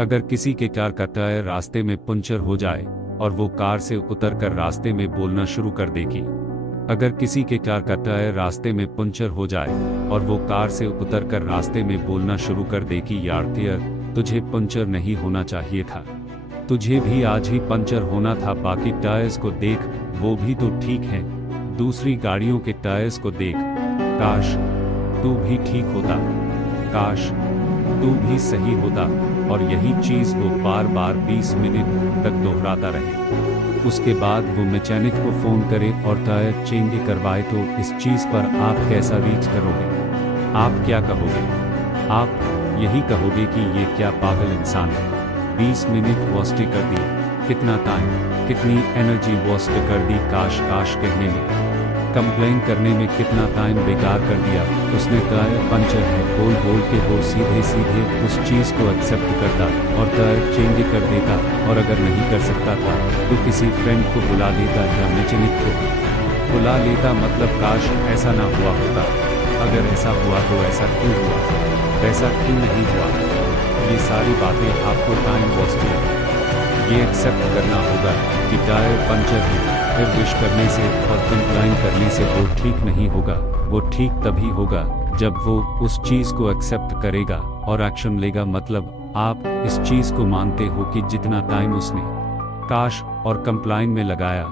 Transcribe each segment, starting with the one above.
अगर किसी के कार का टायर रास्ते में पंचर हो जाए और वो कार से उतरकर रास्ते में बोलना शुरू कर देगी। अगर किसी के कार का टायर रास्ते में पंचर हो जाए और वो कार से उतरकर रास्ते में बोलना शुरू कर देगी, यार टायर तुझे पंचर नहीं होना चाहिए था, तुझे भी आज ही पंचर होना था, बाकी टायर्स को देख वो भी तो ठीक है, दूसरी गाड़ियों के टायर्स को देख, काश तू भी ठीक होता, काश तू भी सही होता। और यही चीज वो बार बार 20 मिनट तक दोहराता रहे। उसके बाद वो मैकेनिक को फोन करे और टायर चेंज करवाए। तो इस चीज पर आप कैसा रीच करोगे? आप क्या कहोगे? आप यही कहोगे कि ये क्या पागल इंसान है, 20 मिनट वेस्ट कर दी, कितना टाइम, कितनी एनर्जी वेस्ट कर दी, काश काश कहने में, कंप्लेन करने में कितना टाइम बेकार कर दिया। उसने टायर पंचर है बोल बोल के वो सीधे सीधे उस चीज़ को एक्सेप्ट करता और टायर चेंज कर देता। और अगर नहीं कर सकता था तो किसी फ्रेंड को बुला लेता या मैकेनिक को बुला लेता। मतलब काश ऐसा ना हुआ होता, अगर ऐसा हुआ तो ऐसा क्यों हुआ, वैसा क्यों नहीं हुआ। ये सारी बातें आपको टाइम वेस्ट है, ये एक्सेप्ट करना होगा कि टायर पंचर है। फिर विश करने से और कंप्लेन करने से वो ठीक नहीं होगा। वो ठीक तभी होगा जब वो उस चीज़ को एक्सेप्ट करेगा और एक्शन लेगा। मतलब आप इस चीज़ को मानते हो कि जितना टाइम उसने काश और कंप्लेन में लगाया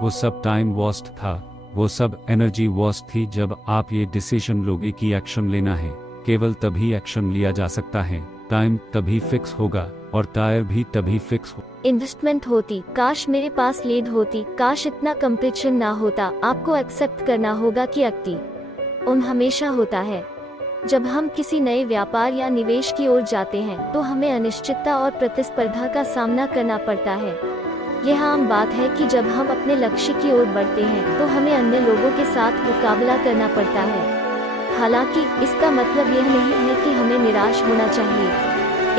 वो सब टाइम वेस्ट था, वो सब एनर्जी वेस्ट थी। जब आप ये डिसीजन लोगे कि एक्शन लेना है, केवल तभी एक्शन लिया जा सकता है, टाइम तभी फिक्स होगा और टायर भी तभी फिक्स हो। इन्वेस्टमेंट होती, काश मेरे पास लीड होती, काश इतना कंपटीशन ना होता। आपको एक्सेप्ट करना होगा कि अक्ति उन हमेशा होता है। जब हम किसी नए व्यापार या निवेश की ओर जाते हैं तो हमें अनिश्चितता और प्रतिस्पर्धा का सामना करना पड़ता है। यह आम बात है कि जब हम अपने लक्ष्य की ओर बढ़ते हैं तो हमें अन्य लोगों के साथ मुकाबला करना पड़ता है। हालांकि इसका मतलब यह नहीं है कि हमें निराश होना चाहिए,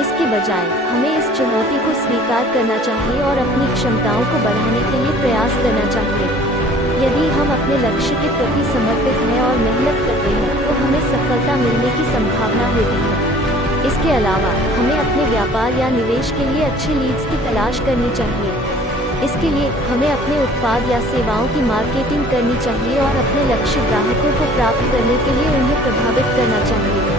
इसके बजाय हमें इस चुनौती को स्वीकार करना चाहिए और अपनी क्षमताओं को बढ़ाने के लिए प्रयास करना चाहिए। यदि हम अपने लक्ष्य के प्रति समर्पित हैं और मेहनत करते हैं तो हमें सफलता मिलने की संभावना होती है। इसके अलावा हमें अपने व्यापार या निवेश के लिए अच्छे लीड्स की तलाश करनी चाहिए। इसके लिए हमें अपने उत्पाद या सेवाओं की मार्केटिंग करनी चाहिए और अपने लक्ष्य ग्राहकों को प्राप्त करने के लिए उन्हें प्रभावित करना चाहिए।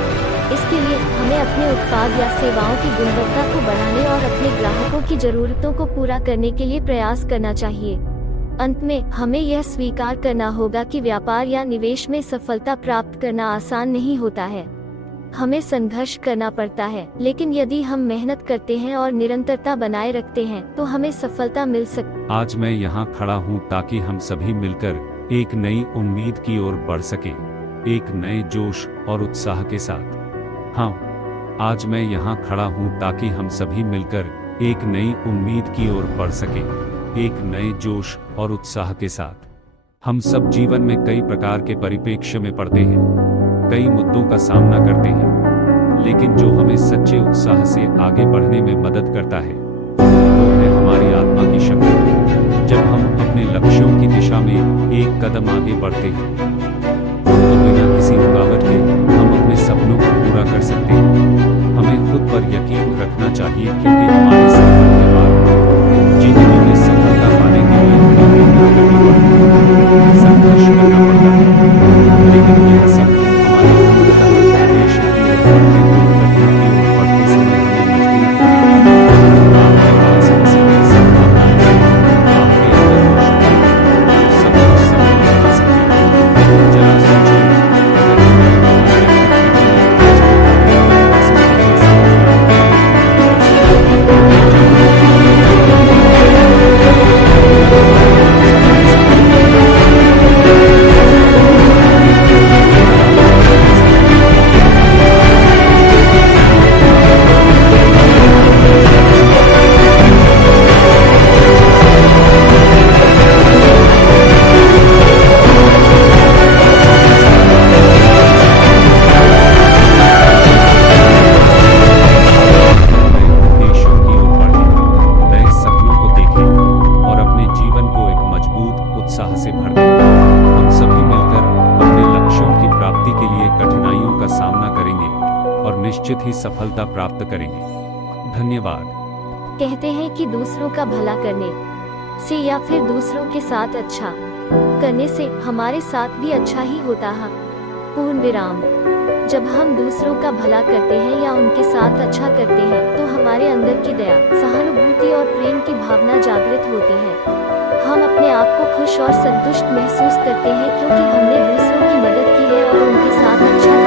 इसके लिए हमें अपने उत्पाद या सेवाओं की गुणवत्ता को बढ़ाने और अपने ग्राहकों की जरूरतों को पूरा करने के लिए प्रयास करना चाहिए। अंत में हमें यह स्वीकार करना होगा कि व्यापार या निवेश में सफलता प्राप्त करना आसान नहीं होता है, हमें संघर्ष करना पड़ता है। लेकिन यदि हम मेहनत करते हैं और निरंतरता बनाए रखते हैं तो हमें सफलता मिल सकती। आज मैं यहाँ खड़ा हूँ ताकि हम सभी मिलकर एक नई उम्मीद की ओर बढ़ सकें, एक नए जोश और उत्साह के साथ। हाँ, आज मैं यहाँ खड़ा हूँ ताकि हम सभी मिलकर एक नई उम्मीद की ओर बढ़ सकें, एक नए जोश और उत्साह के साथ। हम सब जीवन में कई प्रकार के परिप्रेक्ष्य में पड़ते हैं, कई मुद्दों का सामना करते हैं, लेकिन जो हमें सच्चे उत्साह से आगे बढ़ने में मदद करता है वो है हमारी आत्मा की शक्ति। जब हम अपने लक्ष्यों की दिशा में एक कदम आगे बढ़ते हैं तो बिना किसी रुकावट के हम अपने सपनों को पूरा कर सकते हैं। हमें खुद पर यकीन रखना चाहिए क्योंकि हमारे सफल के बाद जिंदगी में सफलता पाने के लिए हमें संघर्ष करना पड़ता है, लेकिन यह सब हमारे उद्देश्य की ओर बढ़ते समय हमें मजबूत आपके पास असीमित संभावनाएं हैं, आपके अंदर सब कुछ संभव बना सकते हैं। जरा सोचिए, अगर निश्चित ही सफलता प्राप्त करेंगे। धन्यवाद। कहते हैं कि दूसरों का भला करने से या फिर दूसरों के साथ अच्छा करने से हमारे साथ भी अच्छा ही होता है। पूर्ण विराम। जब हम दूसरों का भला करते हैं या उनके साथ अच्छा करते हैं तो हमारे अंदर की दया, सहानुभूति और प्रेम की भावना जागृत होती है। हम अपने आप को खुश और संतुष्ट महसूस करते हैं क्योंकि हमने दूसरों की मदद की है और उनके साथ अच्छा